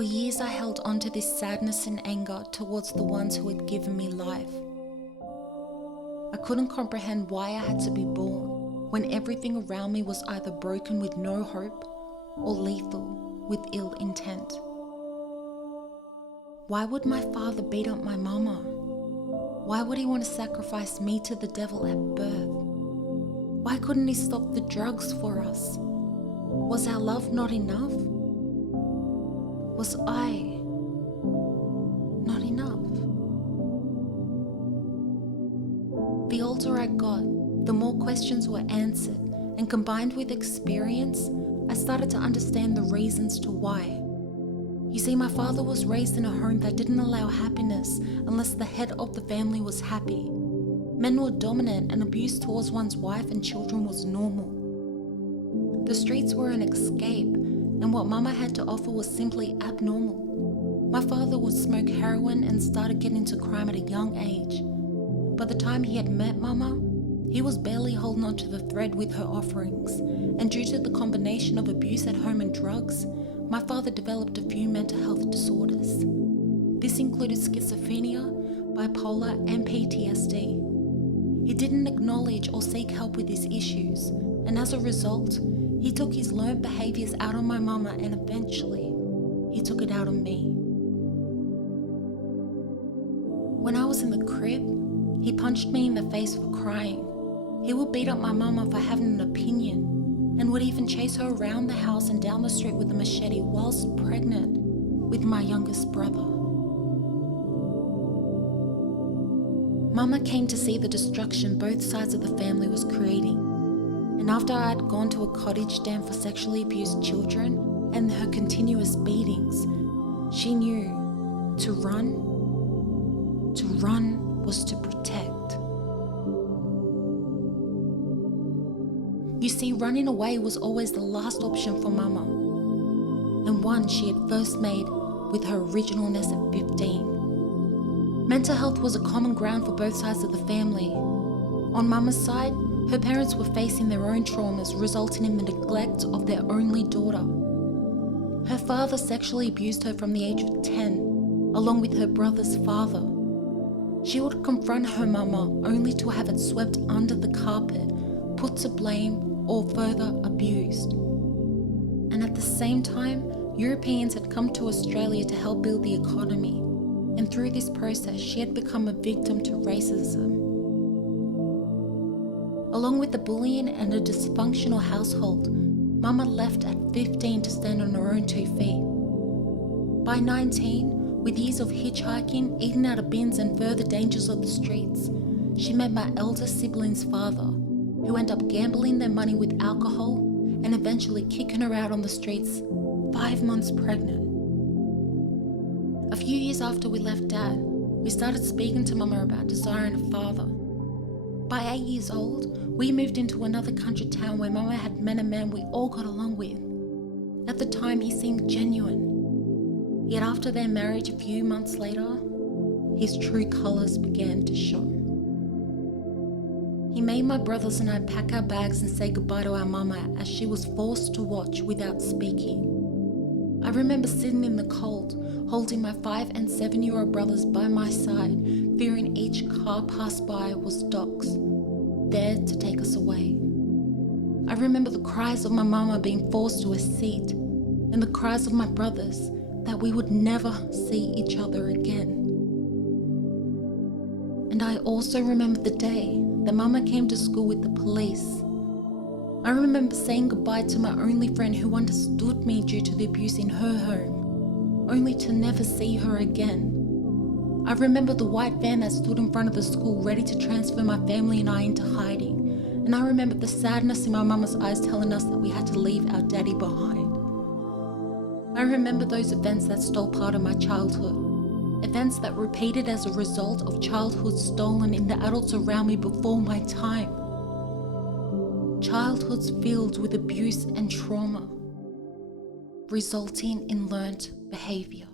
For years I held on to this sadness and anger towards the ones who had given me life. I couldn't comprehend why I had to be born when everything around me was either broken with no hope or lethal with ill intent. Why would my father beat up my mama? Why would he want to sacrifice me to the devil at birth? Why couldn't he stop the drugs for us? Was our love not enough? Was I not enough? The older I got, the more questions were answered, and combined with experience, I started to understand the reasons to why. You see, my father was raised in a home that didn't allow happiness unless the head of the family was happy. Men were dominant and abuse towards one's wife and children was normal. The streets were an escape, and what mama had to offer was simply abnormal. My father would smoke heroin and started getting into crime at a young age. By the time he had met mama, he was barely holding on to the thread with her offerings, and due to the combination of abuse at home and drugs, my father developed a few mental health disorders. This included schizophrenia, bipolar, and PTSD. He didn't acknowledge or seek help with his issues, and as a result, he took his learned behaviors out on my mama, and eventually, he took it out on me. When I was in the crib, he punched me in the face for crying. He would beat up my mama for having an opinion, and would even chase her around the house and down the street with a machete whilst pregnant with my youngest brother. Mama came to see the destruction both sides of the family was creating, and after I had gone to a cottage den for sexually abused children and her continuous beatings, she knew to run was to protect. You see, running away was always the last option for mama, and one she had first made with her originalness at 15. Mental health was a common ground for both sides of the family. On mama's side, her parents were facing their own traumas, resulting in the neglect of their only daughter. Her father sexually abused her from the age of 10, along with her brother's father. She would confront her mama only to have it swept under the carpet, put to blame, or further abused. And at the same time, Europeans had come to Australia to help build the economy, and through this process, she had become a victim to racism. Along with the bullying and a dysfunctional household, mama left at 15 to stand on her own 2 feet. By 19, with years of hitchhiking, eating out of bins and further dangers of the streets, she met my elder sibling's father, who ended up gambling their money with alcohol and eventually kicking her out on the streets 5 months pregnant. A few years after we left dad, we started speaking to mama about desiring a father. By 8 years old, we moved into another country town where mama had met a man we all got along with. At the time, he seemed genuine. Yet after their marriage a few months later, his true colours began to show. He made my brothers and I pack our bags and say goodbye to our mama as she was forced to watch without speaking. I remember sitting in the cold, holding my 5 and 7-year-old brothers by my side, fearing each car passed by was dogs, there to take us away. I remember the cries of my mama being forced to a seat, and the cries of my brothers that we would never see each other again. And I also remember the day that mama came to school with the police. I remember saying goodbye to my only friend who understood me due to the abuse in her home, only to never see her again. I remember the white van that stood in front of the school ready to transfer my family and I into hiding, and I remember the sadness in my mama's eyes telling us that we had to leave our daddy behind. I remember those events that stole part of my childhood, events that repeated as a result of childhood stolen in the adults around me before my time. Childhoods filled with abuse and trauma, resulting in learnt behaviour.